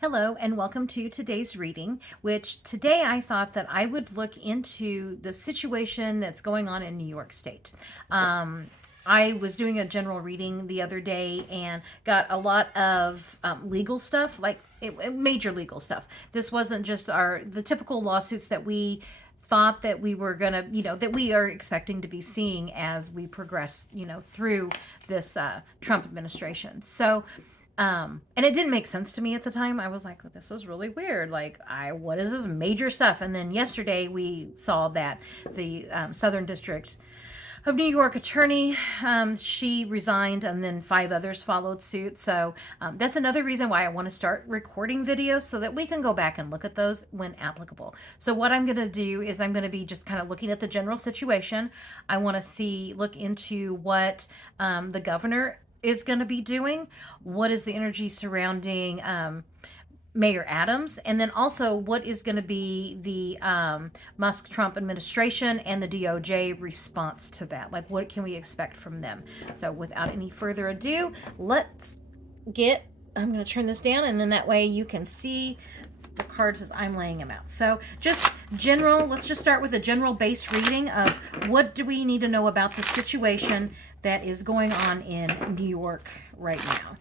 Hello and welcome to today's reading, which today I thought that I would look into the situation that's going on in New York State. I was doing a general reading the other day and got a lot of legal stuff, like major legal stuff. This wasn't just the typical lawsuits that we thought that we were gonna, that we are expecting to be seeing as we progress, through this Trump administration. So and it didn't make sense to me at the time. I was like, well, this is really weird. Like, what is this major stuff? And then yesterday we saw that the Southern District of New York attorney, she resigned, and then 5 others followed suit. So that's another reason why I want to start recording videos so that we can go back and look at those when applicable. So what I'm going to do is I'm going to be just kind of looking at the general situation. I want to look into what the governor is going to be doing, what is the energy surrounding Mayor Adams, and then also what is going to be the Musk-Trump administration and the DOJ response to that. Like, what can we expect from them? So without any further ado, I'm going to turn this down, and then that way you can see the cards as I'm laying them out. So let's just start with a general base reading of what do we need to know about the situation that is going on in New York right now.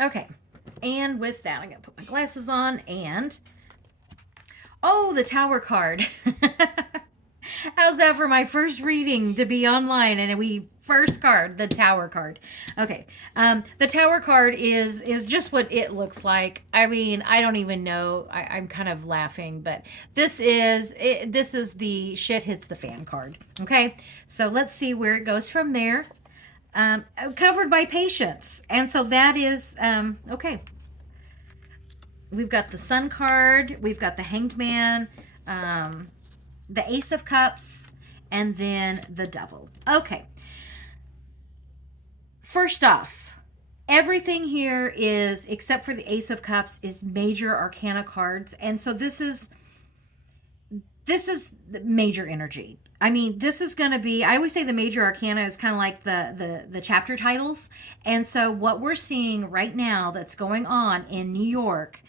Okay, and with that, I'm going to put my glasses on and... Oh, the Tower card. How's that for my first reading to be online? And first card, the Tower card. Okay, the Tower card is just what it looks like. I mean, I don't even know. I'm kind of laughing, but this is the shit hits the fan card. Okay, so let's see where it goes from there. Covered by patience, and so that is okay. We've got the Sun card, we've got the Hanged Man, the Ace of Cups, and then the Devil. Okay. First off, everything here is, except for the Ace of Cups, is major arcana cards, and so this is major energy. I mean, this is going to be, I always say the major arcana is kind of like the chapter titles. And so what we're seeing right now that's going on in New York,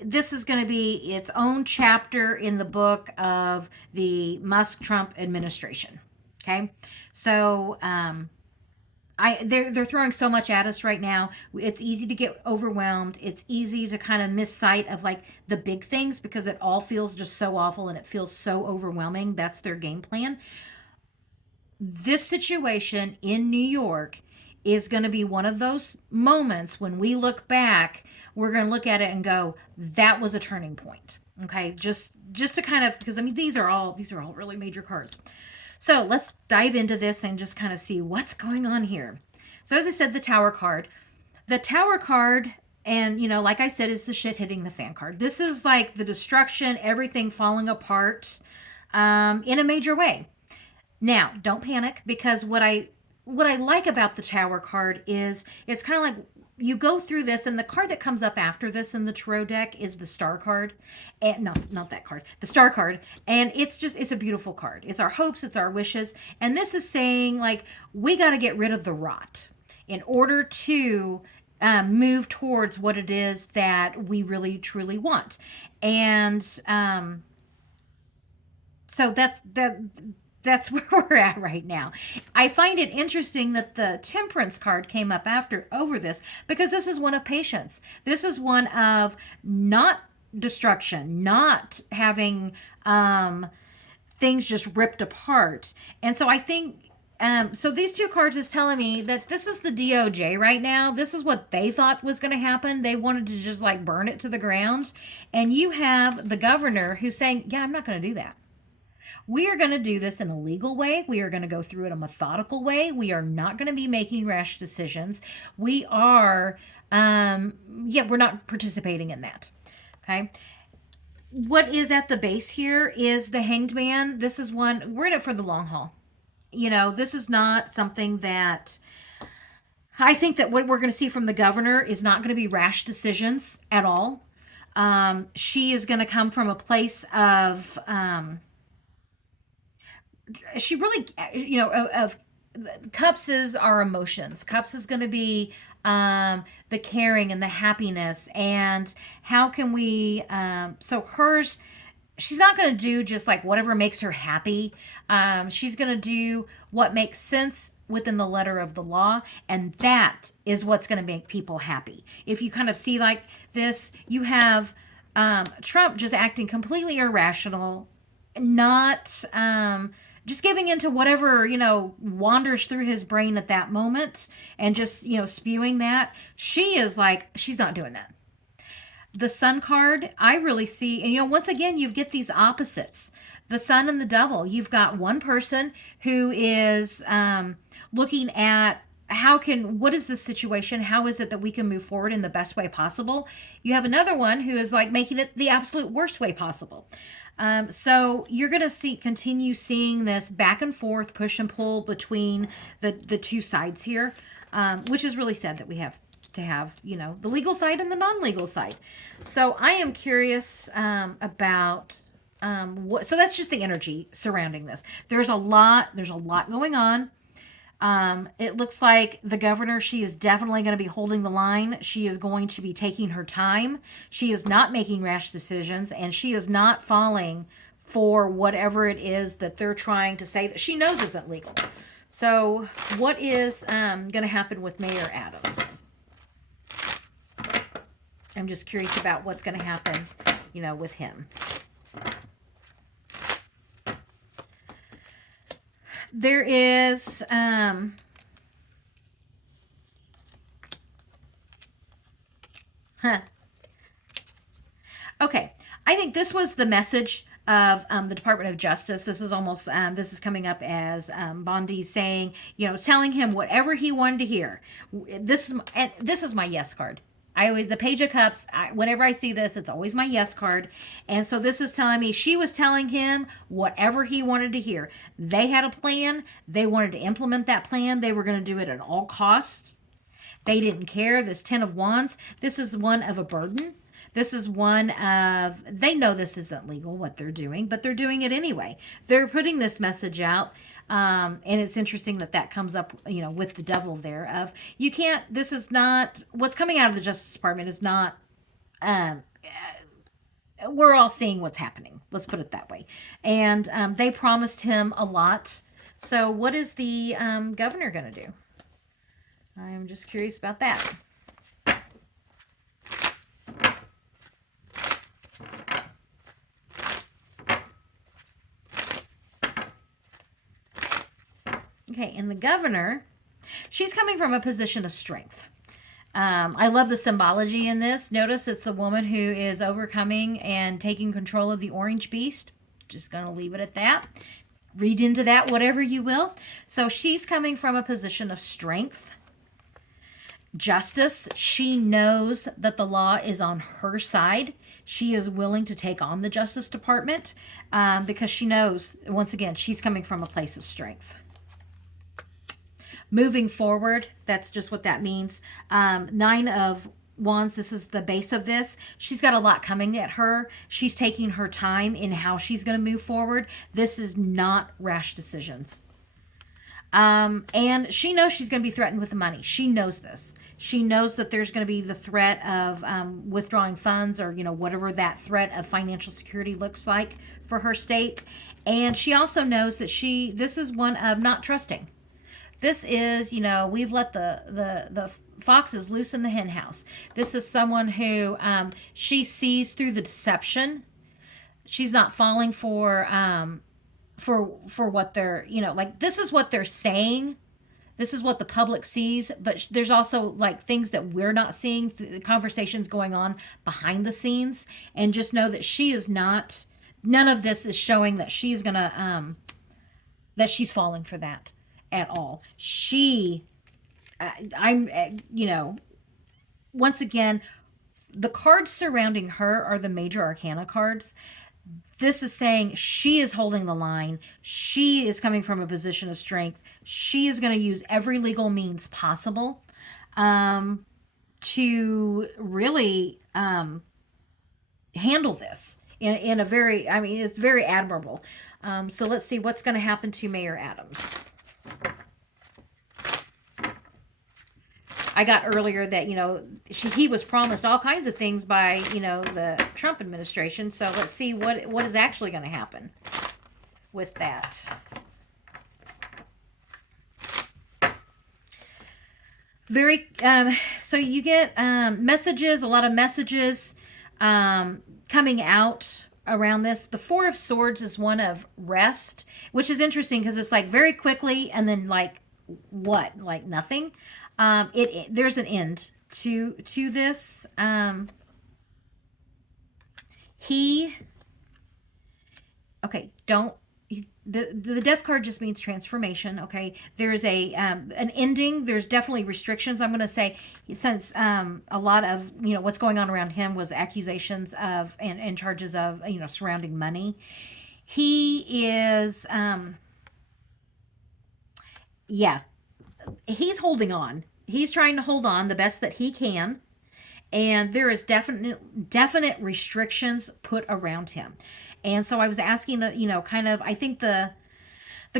this is going to be its own chapter in the book of the Musk-Trump administration. Okay. So, they're throwing so much at us right now. It's easy to get overwhelmed. It's easy to kind of miss sight of like the big things because it all feels just so awful and it feels so overwhelming. That's their game plan. This situation in New York is going to be one of those moments when we look back, we're going to look at it and go, that was a turning point. Okay, just to kind of, because I mean these are all really major cards. So let's dive into this and just kind of see what's going on here. So as I said, the Tower card. The Tower card, and like I said, is the shit hitting the fan card. This is like the destruction, everything falling apart in a major way. Now, don't panic, because what I like about the Tower card is it's kind of like you go through this, and the card that comes up after this in the tarot deck is the Star card. And not that card, the Star card. And it's a beautiful card. It's our hopes, it's our wishes. And this is saying, like, we got to get rid of the rot in order to move towards what it is that we really truly want. And so that's where we're at right now. I find it interesting that the Temperance card came up over this, because this is one of patience. This is one of not destruction, not having things just ripped apart. And so I think so these two cards is telling me that this is the DOJ right now. This is what they thought was going to happen. They wanted to just like burn it to the ground. And you have the governor who's saying, yeah, I'm not going to do that. We are going to do this in a legal way. We are going to go through it a methodical way. We are not going to be making rash decisions. We're not participating in that. Okay. What is at the base here is the Hanged Man. This is one, we're in it for the long haul. This is not something that I think that what we're going to see from the governor is not going to be rash decisions at all. She is going to come from a place of, she really, of Cups is our emotions. Cups is going to be the caring and the happiness. And how can we, so hers, she's not going to do just like whatever makes her happy. She's going to do what makes sense within the letter of the law, and that is what's going to make people happy. If you kind of see like this, you have Trump just acting completely irrational, not just giving into whatever wanders through his brain at that moment, and just spewing that. She is like, she's not doing that. The sun card, I really see, and once again, you get these opposites, the sun and the devil. You've got one person who is looking at what is the situation, how is it that we can move forward in the best way possible. You have another one who is like making it the absolute worst way possible. So you're going to continue seeing this back and forth, push and pull between the two sides here, which is really sad that we have to have, the legal side and the non-legal side. So I am curious about so that's just the energy surrounding this. There's a lot going on. It looks like the governor, she is definitely going to be holding the line. She is going to be taking her time. She is not making rash decisions, and she is not falling for whatever it is that they're trying to say that she knows isn't legal. So what is going to happen with Mayor Adams? I'm just curious about what's going to happen, with him. There is okay, I think this was the message of the Department of Justice. This is almost this is coming up as Bondi saying, telling him whatever he wanted to hear. This is my yes card. I always, the Page of Cups, whenever I see this, it's always my yes card. And so this is telling me she was telling him whatever he wanted to hear. They had a plan. They wanted to implement that plan. They were going to do it at all costs. They didn't care. This 10 of Wands, this is one of a burden. This is one of, they know this isn't legal what they're doing, but they're doing it anyway. They're putting this message out. And it's interesting that comes up, with the devil there of, you can't, this is not, what's coming out of the Justice Department is not, we're all seeing what's happening. Let's put it that way. And they promised him a lot. So what is the governor going to do? I'm just curious about that. Okay, and the governor, she's coming from a position of strength. I love the symbology in this. Notice it's the woman who is overcoming and taking control of the orange beast. Just going to leave it at that. Read into that whatever you will. So she's coming from a position of strength. Justice, she knows that the law is on her side. She is willing to take on the Justice Department because she knows, once again, she's coming from a place of strength. Moving forward, that's just what that means. 9 of Wands, this is the base of this. She's got a lot coming at her. She's taking her time in how she's going to move forward. This is not rash decisions. And she knows she's going to be threatened with the money. She knows this. She knows that there's going to be the threat of withdrawing funds or, whatever that threat of financial security looks like for her state. And she also knows that this is one of not trusting. This is, we've let the foxes loose in the hen house. This is someone who she sees through the deception. She's not falling for what they're, like, this is what they're saying. This is what the public sees, but there's also like things that we're not seeing, the conversations going on behind the scenes. And just know that she is not, none of this is showing that she's gonna, that she's falling for that at all. Once again, the cards surrounding her are the major arcana cards. This is saying she is holding the line. She is coming from a position of strength. She is going to use every legal means possible to really handle this in a very, it's very admirable. So let's see what's going to happen to Mayor Adams. I got earlier that, he was promised all kinds of things by, the Trump administration. So let's see what is actually going to happen with that. Very, so you get messages, a lot of messages coming out around this. The Four of Swords is one of rest, which is interesting because it's like very quickly and then like what, like nothing. There's an end to this. Don't. The death card just means transformation. Okay, there's an ending. There's definitely restrictions. I'm going to say, since a lot of what's going on around him was accusations of and charges of surrounding money. He is he's holding on. He's trying to hold on the best that he can, and there is definite restrictions put around him. And so I was asking, kind of, I think the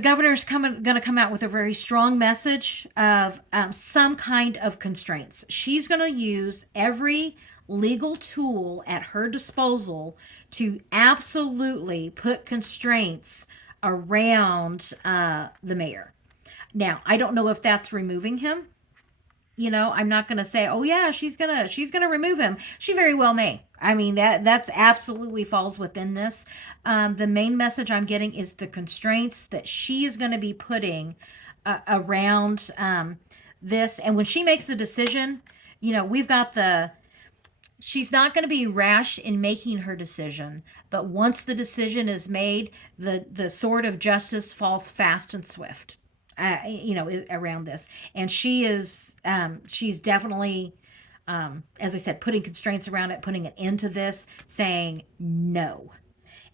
governor's going to come out with a very strong message of some kind of constraints. She's going to use every legal tool at her disposal to absolutely put constraints around the mayor. Now, I don't know if that's removing him. I'm not going to say, oh yeah, she's going to remove him. She very well may. I mean, that's absolutely falls within this. The main message I'm getting is the constraints that she is going to be putting around this. And when she makes a decision, we've got she's not going to be rash in making her decision, but once the decision is made, the sword of justice falls fast and swift. Around this, and she's definitely, as I said, putting constraints around it, putting an end to this, saying no,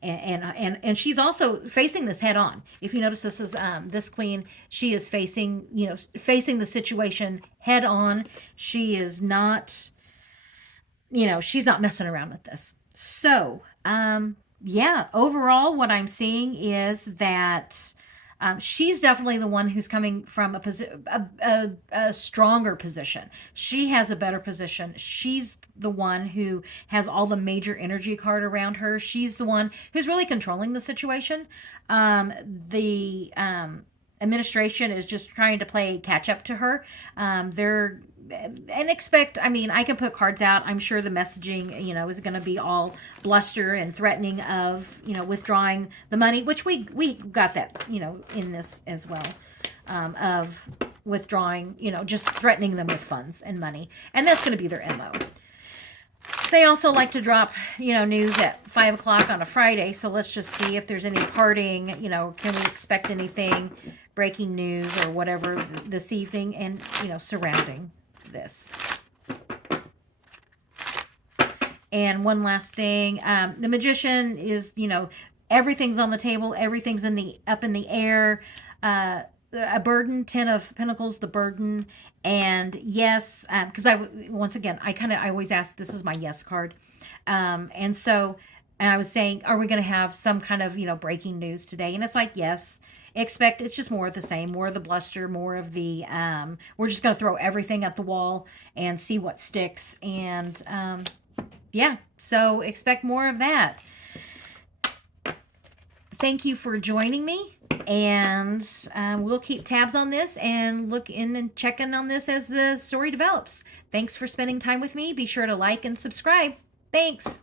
and she's also facing this head on. If you notice, this is this queen. She is facing the situation head on. She is not, she's not messing around with this. So, overall, what I'm seeing is that. She's definitely the one who's coming from a stronger position. She has a better position. She's the one who has all the major energy card around her. She's the one who's really controlling the situation. The administration is just trying to play catch up to her. I can put cards out. I'm sure the messaging, is going to be all bluster and threatening of, withdrawing the money, which we got that, in this as well, of withdrawing, just threatening them with funds and money. And that's going to be their MO. They also like to drop, news at 5 o'clock on a Friday. So let's just see if there's any parting, can we expect anything, breaking news or whatever this evening and, surrounding this. And one last thing, the Magician is, everything's on the table, everything's up in the air. A burden, 10 of Pentacles, the burden. And yes, because I always ask, this is my yes card. And I was saying, are we going to have some kind of, breaking news today? And it's like, yes. Expect it's just more of the same, more of the bluster, more of the we're just going to throw everything at the wall and see what sticks. And so expect more of that. Thank you for joining me, and we'll keep tabs on this and look in and check in on this as the story develops. Thanks for spending time with me. Be sure to like and subscribe. Thanks.